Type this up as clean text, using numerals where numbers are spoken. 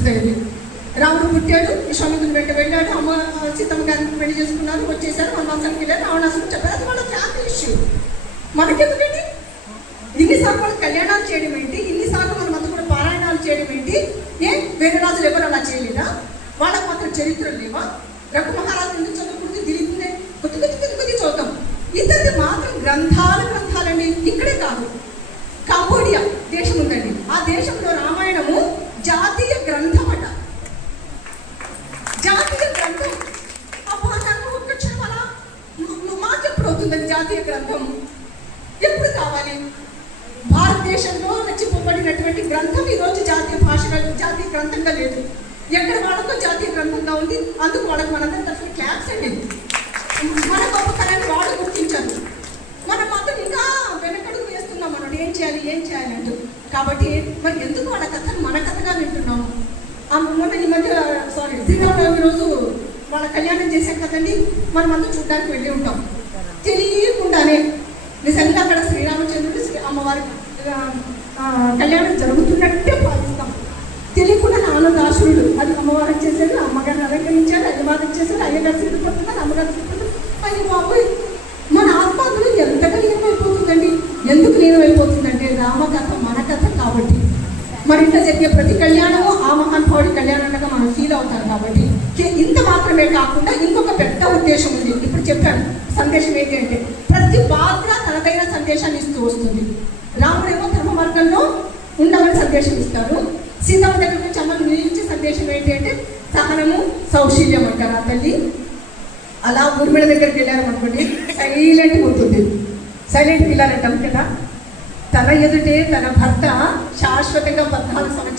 నడుస్తాయి. రాముడు పుట్టాడు, విశ్వామిత్రుడు వెంట వెళ్ళాడు, అమ్మ సీతమ్మ గారిని పెళ్లి చేసుకున్నారు, వచ్చేసారు, వనవాసానికి వెళ్ళారు, రావణాసురుడు చెప్పారు. అది వాళ్ళ ఫ్యామిలీ ఇష్యూ. మనకెందుకండి ఇన్నిసార్లు వాళ్ళ కళ్యాణాలు చేయడం ఏంటి, ఇన్నిసార్లు మన మధ్య కూడా పారాయణాలు చేయడం ఏంటి? వేరే రాజులు ఎవరు అలా చేయలేదా? వాళ్ళకు మాత్రం చరిత్రలు లేవా? రఘు మహారాజు ఎందుకు చదువుకుంటే దిలీపునే కొద్ది చదువుతాం. ఇతరుది మాత్రం గ్రంథాలండి. ఇక్కడే కాదు, కంబోడియా దేశం ఉందండి. ఆ దేశంలో రామాయణము జాతీయ గ్రంథం అట. జాతీయ గ్రంథం. అబ్బా నాకు ఒక్క క్షణం అలా మాకెప్పుడు అవుతుందండి జాతీయ గ్రంథం? ఎప్పుడు కావాలి? భారతదేశంలో రచింపబడినటువంటి గ్రంథం ఈరోజు జాతీయ భాషగా, జాతీయ గ్రంథంగా లేదు. ఎక్కడ వాళ్ళతో జాతీయ గ్రంథంగా ఉంది. అందుకు వాళ్ళకి మనందరం తరఫున క్లాప్స్ అండి. మన గొప్ప కళని వాళ్ళు గుర్తించారు. మనం మాత్రం ఇంకా వెనకడుగు వేస్తున్నాం అన్నట్టు. ఏం చేయాలి అంటూ. కాబట్టి మరి ఎందుకు వాళ్ళ కథను మన కథగా వింటున్నాము? మొన్న ఈ మధ్య శ్రీరామనవమి రోజు వాళ్ళ కళ్యాణం చేసే కదండి, మనం అంతా చూడడానికి వెళ్ళి ఉంటాం. తెలియకుండానే నిజంగా అక్కడ శ్రీరామచంద్రుడు అమ్మవారి కళ్యాణం జరుగుతున్నట్టే భావిస్తాం. తెలియకుండా ఆనందాసురుడు అది అమ్మవారు చేశారు, అమ్మగారిని అలంకరించారు, అయ్యవారు చేశారు, అయ్యగారు సిద్ధపడుతున్నారు, అమ్మగారు సిద్ధపడుతున్నారు. అయ్యో బాబోయ్, మన ఆత్మలో ఎంతగా లీనమైపోతుందండి. ఎందుకు లీనమైపోతుందంటే రామకథ మన కథ కాబట్టి. మరి ఇంత జరిగే ప్రతి కళ్యాణము ఆ మహానుభావుడి కళ్యాణంగా మనం ఫీల్ అవుతాం కాబట్టి. ఇంత మాత్రమే కాకుండా ఇంకొక పెద్ద ఉద్దేశం ఉంది. ఇప్పుడు చెప్పాను. సందేశం ఏంటి అంటే ప్రతి పాత్ర తనదైన సందేశాన్ని ఇస్తూ వస్తుంది. రాముడేమో ధర్మ మార్గంలో ఉండమని సందేశం ఇస్తారు. సీతమ్మ దగ్గర నుంచి అమ్మను నిలిచే సందేశం ఏంటి అంటే సహనము, సౌశీల్యం అంటారు ఆ తల్లి. అలా ఊర్మిళ దగ్గరికి వెళ్ళారనుకోండి, సైలెంట్ ఉంటుంది. సైలెంట్ పిల్లలు అంటాం కదా. తన ఎదుటే తన భర్త శాశ్వతంగా 14 సంవత్సరాలు